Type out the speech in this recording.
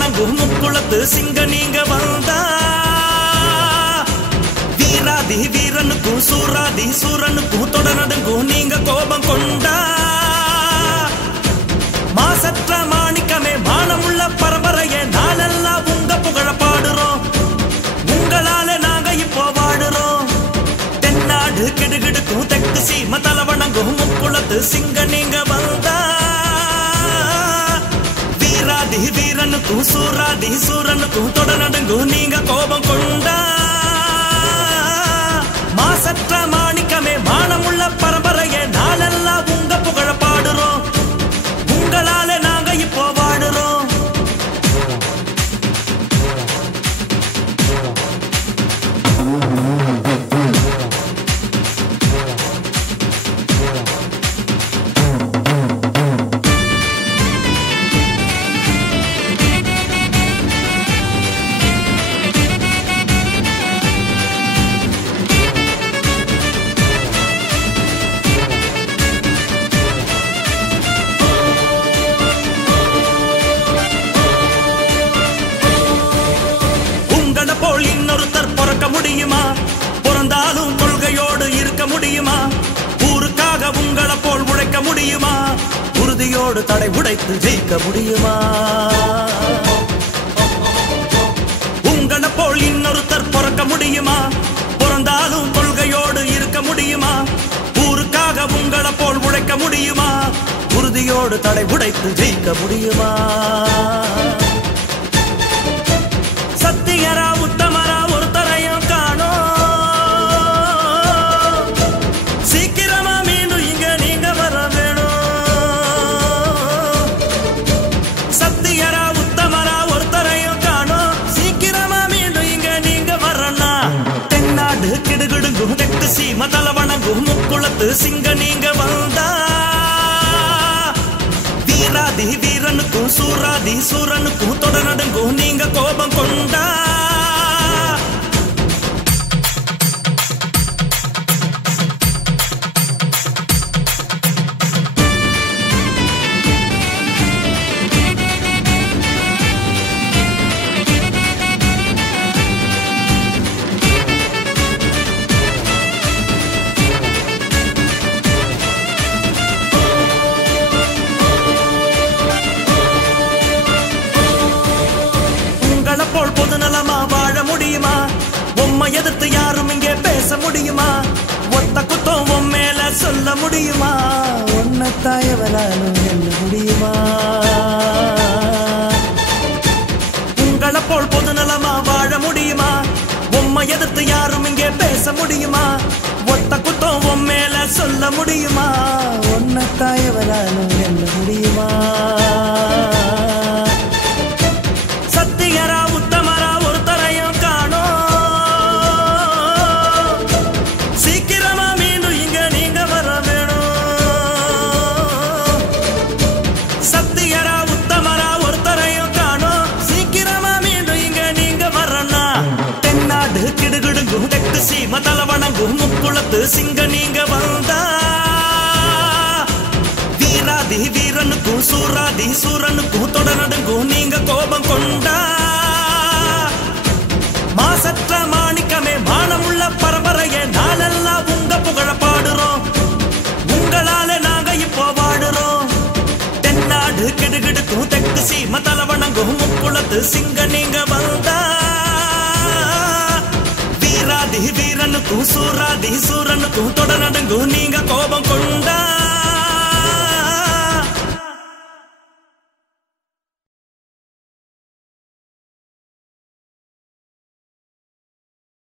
வணங்கும் முக்குளத்து சிங்க நீங்க வந்தா வீராதி வீரனுக்கும் சூராதி சூரனுக்கும் தொட நடுங்கும் நீங்க கோபம் கொண்டா மாசற்ற மாணிக்கமே மானமுள்ள பரம்பரையே நாளெல்லாம் உங்க புகழ பாடுறோம் உங்களால நாங்க இப்போ வாடுறோம் தென்னாடு கிடுகிடுக்கும் தெற்கு சீம தல வணங்கும் முக்குளத்து சிங்க நீங்க வந்தா வீராதி வீரனுக்கும் சூராதி சூரனுக்கும் தொட நடுங்கும் நீங்க கோபம் கொண்டா மாசற்ற மாணிக்கமே மானமுள்ள பரம்பரையே நாளெல்லாம் உங்க புகழ பாடுறோம் உங்களால நாங்க இப்போ வாடுறோம் இன்னொருத்தர் பிறக்க முடியுமா பிறந்தாலும் கொள்கையோடு இருக்க முடியுமா ஊருக்காக உங்களை போல் உழைக்க முடியுமா உறுதியோடு தடை உடைத்து ஜெயிக்க முடியுமா உங்களை போல் இன்னொருத்தர் பிறக்க முடியுமா பிறந்தாலும் கொள்கையோடு இருக்க முடியுமா ஊருக்காக உங்களை போல் உழைக்க முடியுமா உறுதியோடு தடை உடைத்து ஜெயிக்க முடியுமா சத்தியரா உத்தமரா ஒருத்தரையும் காணோம் சீக்கிரமா மீண்டும் இங்க நீங்க வர வேணும் சத்தியரா உத்தமரா ஒருத்தரையும் காணோம் சீக்கிரமா மீண்டும் இங்க நீங்க வரனா தென்னாடு கிடுகிடுங்கும் தெற்கு சீம தல வணங்கும் முக்குளத்து சிங்க நீங்க வந்தா வீராதி வீரனுக்கும் சூராதி சூரனுக்கும் தொட நடுங்கும் நீங்க கோபம் கொண்டா போல் பொது நலமா வாழ முடியுமா உம்மை எதிர்த்து யாரும் இங்கே பேச முடியுமா ஒத்த குத்தம் உன் மேல சொல்ல முடியுமா உன்னை தாயவராலும் வெல்ல முடியுமா உங்களை போல் பொது நலமா வாழ முடியுமா உம்மை எதிர்த்து யாரும் இங்கே பேச முடியுமா ஒத்த குத்தம் உன் மேல சொல்ல முடியுமா உன்னை தாயவராலும் வெல்ல முடியுமா சத்தியரா உத்தமரா ஒருத்தரையும் காணோம் சீக்கிரமா மீண்டும் இங்க நீங்க வர வேணும் சத்தியரா உத்தமரா ஒருத்தரையும் காணோம் சீக்கிரமா மீண்டும் இங்க நீங்க வரனா தென்னாடு கிடுகிடுங்கும் தெற்கு சீம தல வணங்கும் முக்குளத்து சிங்க நீங்க வந்தா வீராதி வீரனுக்கும் சூராதி சூரனுக்கும் தொட நடுங்கும் நீங்க கோபம் கொண்டா மாசற்ற மாணிக்கமே மானமுள்ள பரம்பரையே நாளெல்லாம் உங்க புகழ பாடுறோம் உங்களால நாங்க இப்போ வாடுறோம் தென்னாடு கிடுகிடுக்கும் தெற்கு சீம தல வணங்கும் முக்குளத்து சிங்க நீங்க வந்தா வீராதி வீரனுக்கும் சூராதி சூரனுக்கும் தொட நடுங்கும் நீங்க கோபம் கொண்டா